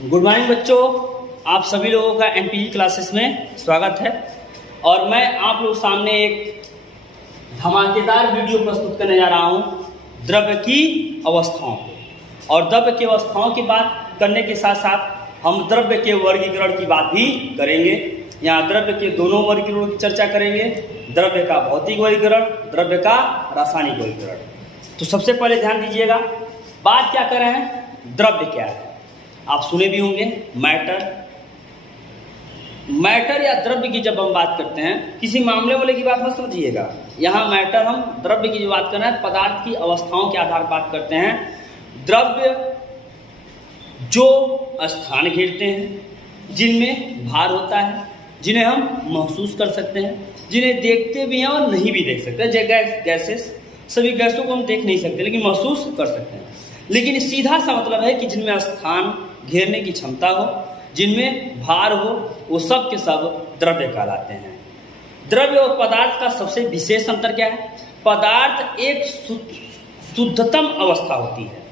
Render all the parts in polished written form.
Good morning बच्चों, आप सभी लोगों का एनपीजी क्लासेस में स्वागत है। और मैं आप लोग सामने एक धमाकेदार वीडियो प्रस्तुत करने जा रहा हूँ द्रव्य की अवस्थाओं को। और द्रव्य की अवस्थाओं की बात करने के साथ साथ हम द्रव्य के वर्गीकरण की बात भी करेंगे। यहाँ द्रव्य के दोनों वर्गीकरणों की चर्चा करेंगे, द्रव्य का भौतिक वर्गीकरण, द्रव्य का रासायनिक वर्गीकरण। तो सबसे पहले ध्यान दीजिएगा, बात क्या कर रहे हैं, द्रव्य क्या है। आप सुने भी होंगे मैटर या द्रव्य की जब हम बात करते हैं, किसी मामले वाले की बात मत समझिएगा। यहाँ मैटर हम द्रव्य की जो बात कर रहे हैं, पदार्थ की अवस्थाओं के आधार पर बात करते हैं। द्रव्य जो स्थान घेरते हैं, जिनमें भार होता है, जिन्हें हम महसूस कर सकते हैं, जिन्हें देखते भी हैं और नहीं भी देख सकते। जैसे गैसेस, सभी गैसों को हम देख नहीं सकते लेकिन महसूस कर सकते हैं। लेकिन सीधा सा मतलब है कि जिनमें स्थान घेरने की क्षमता हो, जिनमें भार हो, वो सब के सब द्रव्य कहलाते हैं। द्रव्य और पदार्थ का सबसे विशेष अंतर क्या है? पदार्थ एक शुद्धतम अवस्था होती है।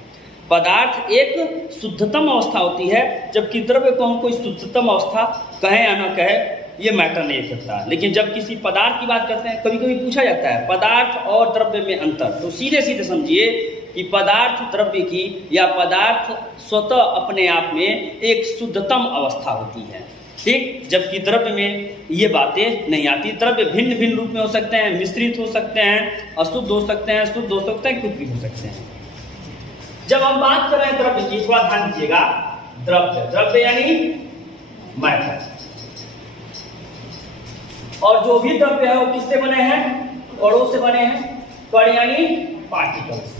पदार्थ एक शुद्धतम अवस्था होती है, जबकि द्रव्य को हम कोई शुद्धतम अवस्था कहें या न कहें, ये मैटर नहीं करता। लेकिन जब किसी पदार्थ की बात करते हैं, कभी कभी पूछा जाता है पदार्थ और द्रव्य में अंतर, तो सीधे सीधे समझिए कि पदार्थ द्रव्य की या पदार्थ स्वतः अपने आप में एक शुद्धतम अवस्था होती है, ठीक। जबकि द्रव्य में ये बातें नहीं आती। द्रव्य भिन्न भिन्न रूप में हो सकते हैं, मिश्रित हो सकते हैं, अशुद्ध हो सकते हैं, शुद्ध हो सकते हैं, कुछ भी हो सकते हैं। जब हम बात कर रहे हैं द्रव्य की, थोड़ा ध्यान दीजिएगा। द्रव्य यानी मैटर, और जो भी द्रव्य है वो किससे बने हैं? कणों से बने हैं। कण यानी पार्टिकल्स,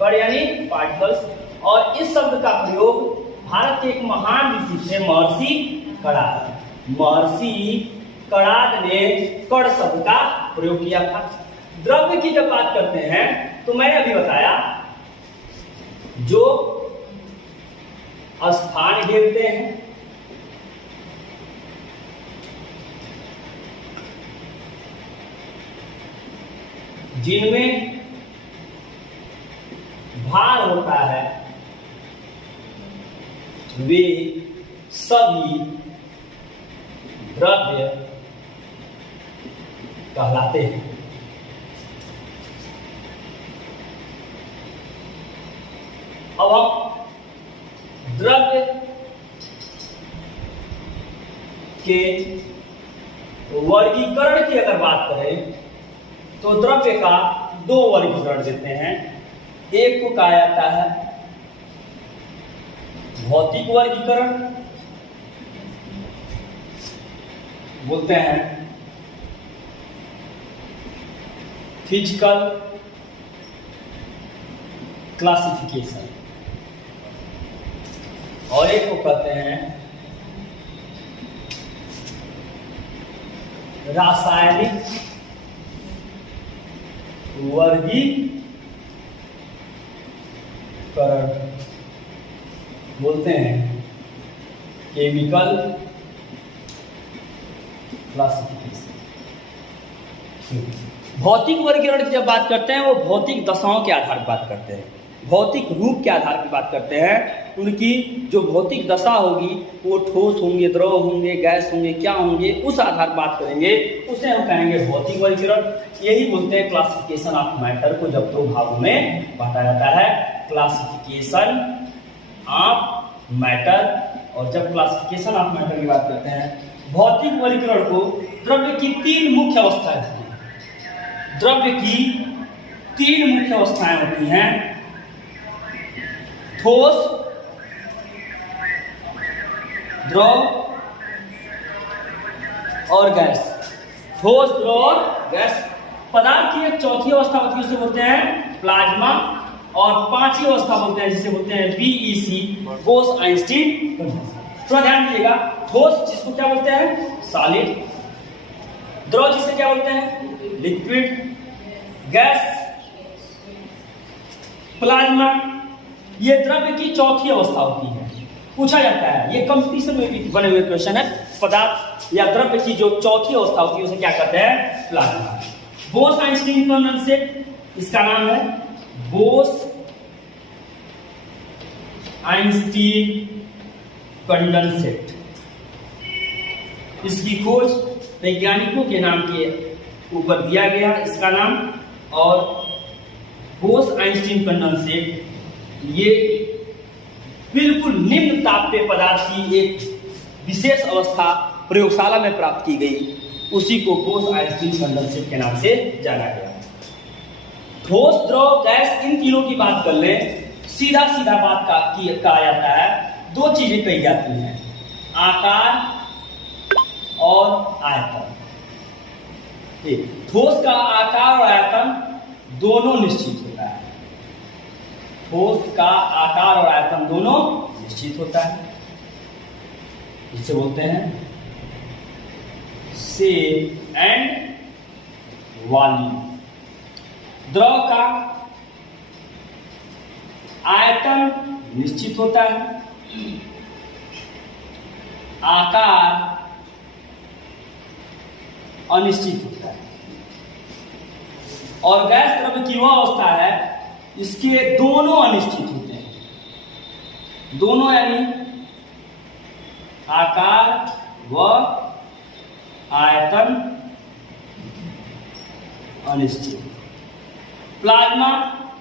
कण यानी पार्टिकल्स। और इस शब्द का प्रयोग भारत के एक महान ऋषि थे, महर्षि कणाद। महर्षि कणाद ने कण शब्द का प्रयोग किया था। द्रव्य की जब बात करते हैं तो मैंने अभी बताया, जो स्थान घेरते हैं, जिनमें भार होता है, वे सभी द्रव्य कहलाते हैं। अब हम द्रव्य के वर्गीकरण की अगर बात करें तो द्रव्य का दो वर्गीकरण देते हैं। एक को कहा जाता है भौतिक वर्गीकरण, बोलते हैं फिजिकल क्लासिफिकेशन, और एक को कहते हैं रासायनिक वर्गीकरण, बोलते हैं केमिकल क्लासिफिकेशन। भौतिक वर्गीकरण की जब बात करते हैं, वो भौतिक दशाओं के आधार पर बात करते हैं, भौतिक रूप के आधार पर बात करते हैं। उनकी जो भौतिक दशा होगी, वो ठोस होंगे, द्रव होंगे, गैस होंगे, क्या होंगे, उस आधार पर बात करेंगे, उसे हम कहेंगे भौतिक वर्गीकरण। यही बोलते हैं क्लासिफिकेशन ऑफ मैटर को जब दो भागों में बांटा जाता है, क्लासिफिकेशन ऑफ मैटर। और जब क्लासिफिकेशन ऑफ मैटर की बात करते हैं, भौतिक वर्गीकरण को द्रव्य की तीन मुख्य अवस्थाएं होती हैं। द्रव्य की तीन मुख्य अवस्थाएं होती हैं, ठोस, द्रव और गैस। ठोस, द्रव और गैस। पदार्थ की एक चौथी अवस्था होती है, उसे बोलते हैं प्लाज्मा, और पांचवी अवस्था बोलते हैं जिसे बोलते हैं बीईसी, बोस-आइंस्टीन कंडीशन। थोड़ा ध्यान दीजिएगा। ठोस जिसको क्या बोलते हैं? सॉलिड। द्रव जिसे क्या बोलते हैं? लिक्विड। गैस, प्लाज्मा, ये द्रव्य की चौथी अवस्था होती है। पूछा जाता है, ये कंपटीशन में भी बने हुए क्वेश्चन है, पदार्थ या द्रव्य की जो चौथी अवस्था होती है उसे क्या कहते हैं? प्लाज्मा। बोस-आइंस्टीन कंडेंसेट, इसका नाम है बोस आइंस्टीन कंडेंसेट। इसकी खोज वैज्ञानिकों के नाम के ऊपर दिया गया इसका नाम। और बोस-आइंस्टीन कंडेंसेट ये बिल्कुल निम्न तापीय पदार्थ की एक विशेष अवस्था प्रयोगशाला में प्राप्त की गई, उसी को बोस-आइंस्टीन कंडेंसेट के नाम से जाना गया। ठोस, द्रव, गैस, इन तीनों की बात कर लें, सीधा सीधा बात कहा जाता है, दो चीजें कही जाती हैं, आकार और आयतन। ठोस का आकार और आयतन दोनों निश्चित होता है। ठोस का आकार और आयतन दोनों निश्चित होता है, जिसे बोलते हैं शेप एंड वॉल्यूम। द्रव का आयतन निश्चित होता है, आकार अनिश्चित होता है। और गैस द्रव्य की वह अवस्था है इसके दोनों अनिश्चित होते हैं, दोनों यानी आकार व आयतन अनिश्चित। प्लाज्मा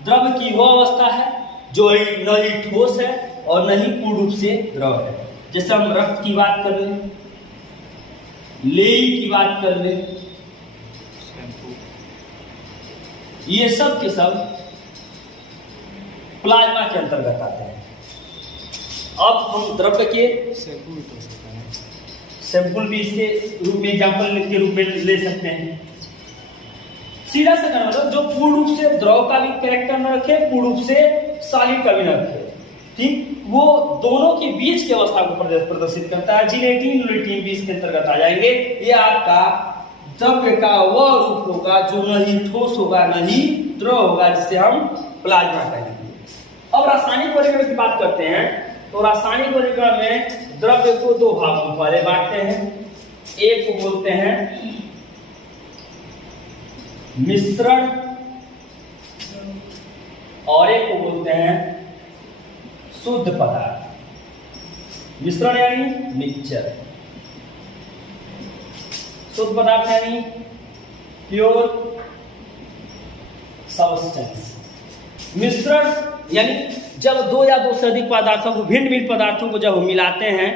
द्रव्य की वह अवस्था है जो न ही ठोस है और न ही पूर्ण रूप से द्रव है। जैसे हम रक्त की बात कर लें, लेई की बात कर लें, ये सब के सब प्लाज्मा के अंतर्गत आते हैं। अब हम द्रव्य के सैंपल भी इसके रूप में एग्जाम्पल के रूप में ले सकते हैं। सीधा सा करना मतलब जो पूर्ण रूप से द्रव का भी कैरेक्टर न रखे, पूर्ण रूप से सॉलिड का भी न रखे, ठीक, वो दोनों के बीच की अवस्था को प्रदर्शित करता है। जिलेटिन लुलेटिन भी इसके अंतर्गत आ जाएंगे। ये आपका द्रव्य का वह रूप होगा जो न ही ठोस होगा न ही द्रव होगा, जिसे हम प्लाज्मा कहेंगे। अब रासायनिक वर्गीकरण की बात करते हैं तो रासायनिक वर्गीकरण में द्रव्य को दो भागों में पहले बांटते हैं। एक को बोलते हैं मिश्रण और एक को बोलते हैं शुद्ध पदार्थ। मिश्रण यानी मिक्सचर, शुद्ध पदार्थ यानी प्योर सब्सटेंस। मिश्रण यानी जब दो या दो से अधिक पदार्थों को, भिन्न भिन्न पदार्थों को जब हम मिलाते हैं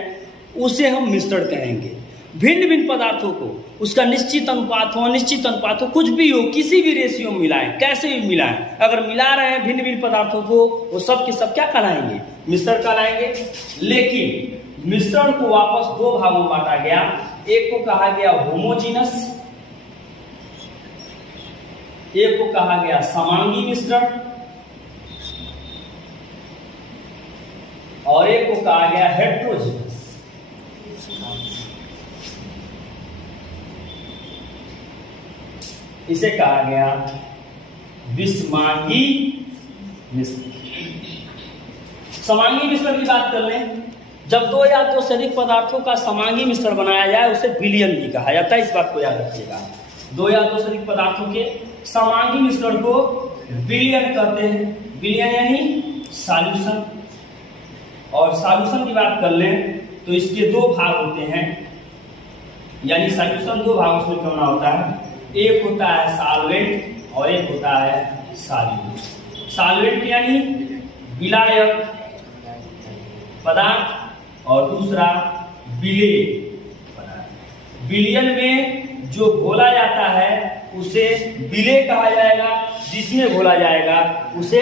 उसे हम मिश्रण कहेंगे। भिन्न भिन्न पदार्थों को उसका निश्चित अनुपात हो, अनिश्चित अनुपात हो, कुछ भी हो, किसी भी रेशियो में मिलाएं, कैसे भी मिलाएं, अगर मिला रहे हैं भिन्न भिन्न पदार्थों को, वो सब के सब क्या कहलाएंगे? मिश्रण कहलाएंगे। लेकिन मिश्रण को वापस दो भागों में बांटा गया। एक को कहा गया होमोजीनस, एक को कहा गया समांगी मिश्रण, और एक को कहा गया हेट्रोजीनस। इसे कहा गया विषमांगी मिश्रण। समांगी मिश्रण की बात कर लें, जब दो या दो से अधिक पदार्थों का समांगी मिश्रण बनाया जाए उसे विलयन भी कहा जाता है। इस बात को याद रखिएगा, दो या दो से अधिक पदार्थों के समांगी मिश्रण को विलयन कहते हैं। विलयन यानी सॉल्यूशन। और सॉल्यूशन की बात कर लें तो इसके दो भाग होते हैं, यानी सॉल्यूशन दो भागों में करना होता है। एक होता है सॉल्वेंट और एक होता है सॉल्यूट। सॉल्वेंट यानी विलायक पदार्थ और दूसरा विलेय पदार्थ। विलयन में जो घोला जाता है उसे विलेय कहा जाएगा, जिसमें घोला जाएगा उसे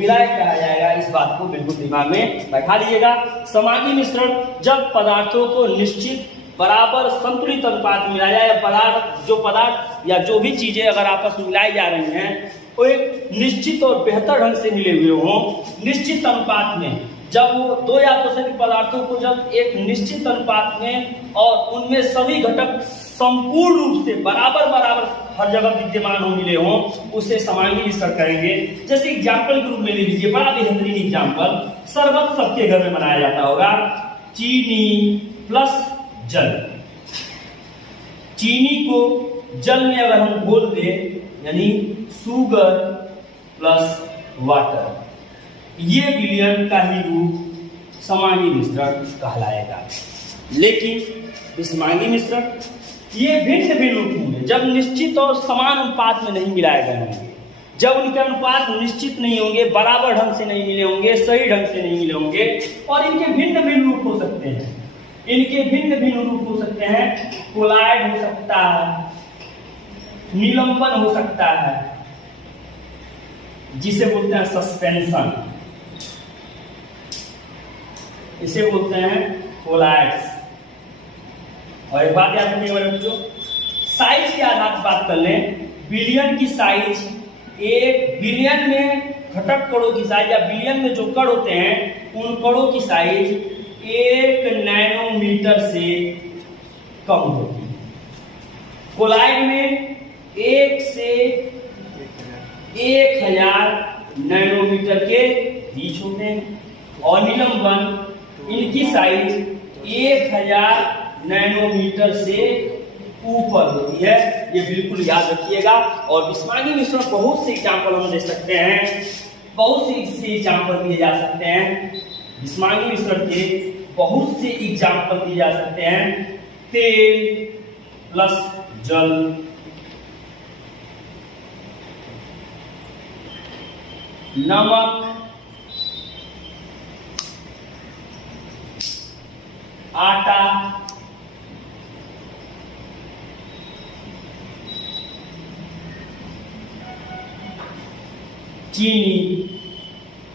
विलायक कहा जाएगा। इस बात को बिल्कुल दिमाग में बैठा लीजिएगा। समांगी मिश्रण जब पदार्थों को निश्चित बराबर संतुलित अनुपात में मिलाया जाए, जो पदार्थ या जो भी चीजें अगर आपस में मिलाई जा रही हैं वो एक निश्चित और बेहतर ढंग से मिले हुए हों, निश्चित अनुपात में। जब वो दो या दो से अधिक पदार्थों को जब एक निश्चित अनुपात में और उनमें सभी घटक संपूर्ण रूप से बराबर बराबर हर जगह विद्यमान हो, मिले हों, उसे समांगी मिश्रण करेंगे। जैसे एग्जाम्पल के रूप में ले लीजिए, बड़ा बेहतरीन एग्जाम्पल, शरबत सबके घर में बनाया जाता होगा। चीनी प्लस जल। चीनी को जल में अगर हम घोल दें, यानी शुगर प्लस वाटर, ये विलयन का ही रूप समांगी मिश्रण कहलाएगा। लेकिन विषमांगी मिश्रण ये भिन्न भिन्न रूप होंगे जब निश्चित और समान अनुपात में नहीं मिलाए गए होंगे, जब उनके अनुपात निश्चित नहीं होंगे, बराबर ढंग से नहीं मिले होंगे, सही ढंग से नहीं मिले होंगे, और इनके भिन्न भिन्न रूप हो सकते हैं। इनके भिन्न भिन्न रूप हो सकते हैं, कोलाइड हो सकता है, निलंबन हो सकता है, जिसे बोलते हैं सस्पेंशन, इसे बोलते हैं कोलाइड्स। और एक बात याद रखिए मेरे बच्चों, साइज के आधार पर बात कर लें, बिलियन की साइज, एक बिलियन में घटक कणों की साइज या बिलियन में जो कण होते हैं उन कणों की साइज 1 नैनोमीटर से कम होती है। कोलाइड में 1 से 1000 नैनोमीटर के बीच होते हैं, और निलंबन इनकी साइज 1000 नैनोमीटर से ऊपर होती है। ये बिल्कुल याद रखिएगा। और विषमांगी मिश्रण बहुत से एग्जाम्पल हम दे सकते हैं, बहुत से एग्जाम्पल दिए जा सकते हैं। विषमांगी मिश्रण के बहुत से एग्जाम्पल दिए जा सकते हैं। तेल प्लस जल, नमक, आटा, चीनी,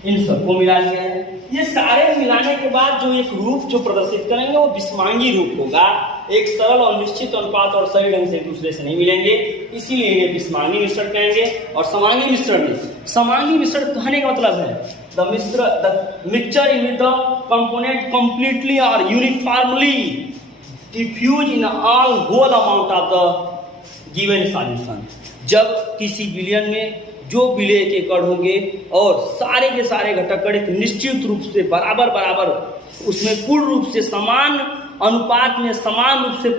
इन सबको मिला लिया है। ये सारे मिलाने के बाद जो एक रूप जो प्रदर्शित करेंगे वो विषमांगी रूप होगा। एक सरल और निश्चित अनुपात और सही ढंग से एक दूसरे से नहीं मिलेंगे, इसीलिए इन्हें विषमांगी मिश्रण कहेंगे। और समांगी मिश्रण में, समांगी मिश्रण कहने का मतलब है the mixture in which the component completely or uniformly diffuse in all whole amount of the given solution। जब किसी विलयन में जो विलय के कण होंगे और सारे के सारे घटक कण एक निश्चित रूप से बराबर बराबर उसमें पूर्ण रूप से समान अनुपात में समान रूप से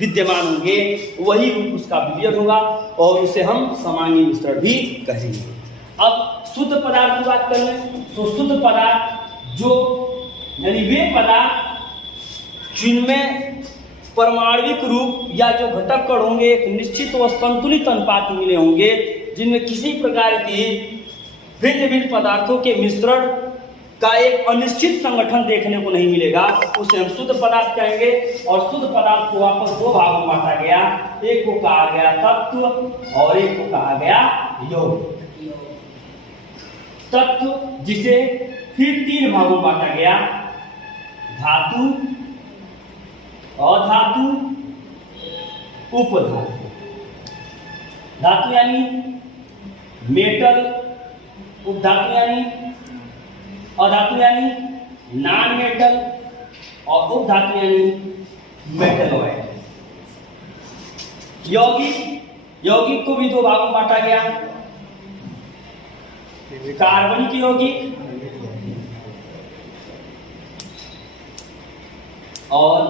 विद्यमान होंगे, वही रूप उसका विलयन होगा और उसे हम समांगी मिश्रण भी कहेंगे। अब शुद्ध पदार्थ की बात करें तो शुद्ध पदार्थ जो यानी वे पदार्थ जिनमें परमाणविक रूप या जो घटक कण होंगे एक निश्चित व संतुलित अनुपात में मिले होंगे, जिनमें किसी प्रकार की भिन्न भिन्न पदार्थों के मिश्रण का एक अनिश्चित संगठन देखने को नहीं मिलेगा, उसे हम शुद्ध पदार्थ कहेंगे। और शुद्ध पदार्थ को वापस दो भागों में बांटा गया, एक को कहा गया तत्व और एक को कहा गया यौगिक। तत्व जिसे फिर 3 भागों में बांटा गया, धातु, अधातु, उपधातु। धातु यानी मेटल, उपधातु यानी अधातु यानी नॉन मेटल, और उपधातु यानी मेटलॉइड। यौगिक, यौगिक को भी 2 भागों में बांटा गया, कार्बनिक यौगिक और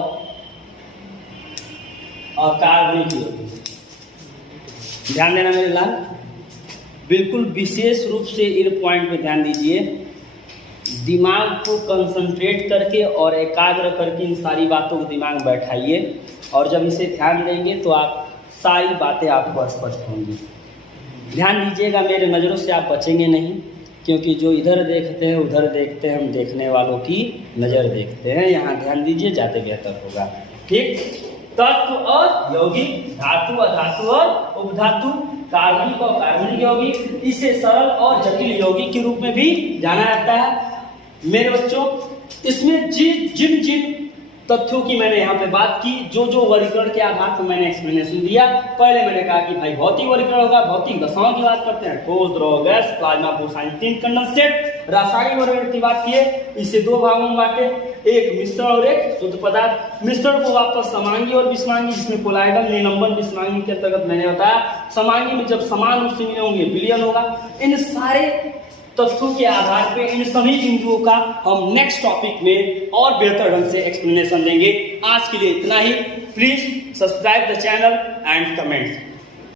अकार्बनिक यौगिक। ध्यान देना मेरे लाल, बिल्कुल विशेष रूप से इन पॉइंट पे ध्यान दीजिए। दिमाग को कंसंट्रेट करके और एकाग्र करके इन सारी बातों को दिमाग में बैठाइए, और जब इसे ध्यान देंगे तो आप सारी बातें आपको स्पष्ट होंगी। ध्यान दीजिएगा, मेरे नज़रों से आप बचेंगे नहीं, क्योंकि जो इधर देखते हैं उधर देखते हैं, हम देखने वालों की नज़र देखते हैं। यहाँ ध्यान दीजिए, ज़्यादा बेहतर होगा। ठीक, तत्व और यौगिक, धातु अधातु और उपधातु, कार्बनिक और कार्बनिक यौगिक, इसे सरल और जटिल यौगिक के रूप में भी जाना जाता है। मेरे बच्चों, इसमें जिन जिन तथ्यों की मैंने यहाँ पे बात की, जो वर्गीकरण के आधार पर मैंने एक्सप्लेनेशन दिया। पहले मैंने कहा कि भाई भौतिक वर्गीकरण होगा, भौतिक दशाओं की बात करते हैं, ठोस, द्रव, गैस, प्लाज्मा, बोसाइन, तीन कंडेंसेट। रासायनिक वर्गीकरण की बात किए, इसे 2 भागों में बांटे, एक मिश्रण और एक शुद्ध पदार्थ। मिश्रण को वापस समांगी और विषमांगी, जिसमें कोलाइडल, निलंबन, विषमांगी के अंतर्गत मैंने बताया। समांगी में जब समान रूप से मिले होंगे विलयन होगा। इन सारे तथ्यों के आधार पे इन सभी बिंदुओं का हम नेक्स्ट टॉपिक में और बेहतर ढंग से एक्सप्लेनेशन देंगे। आज के लिए इतना ही। Please subscribe the channel and comment.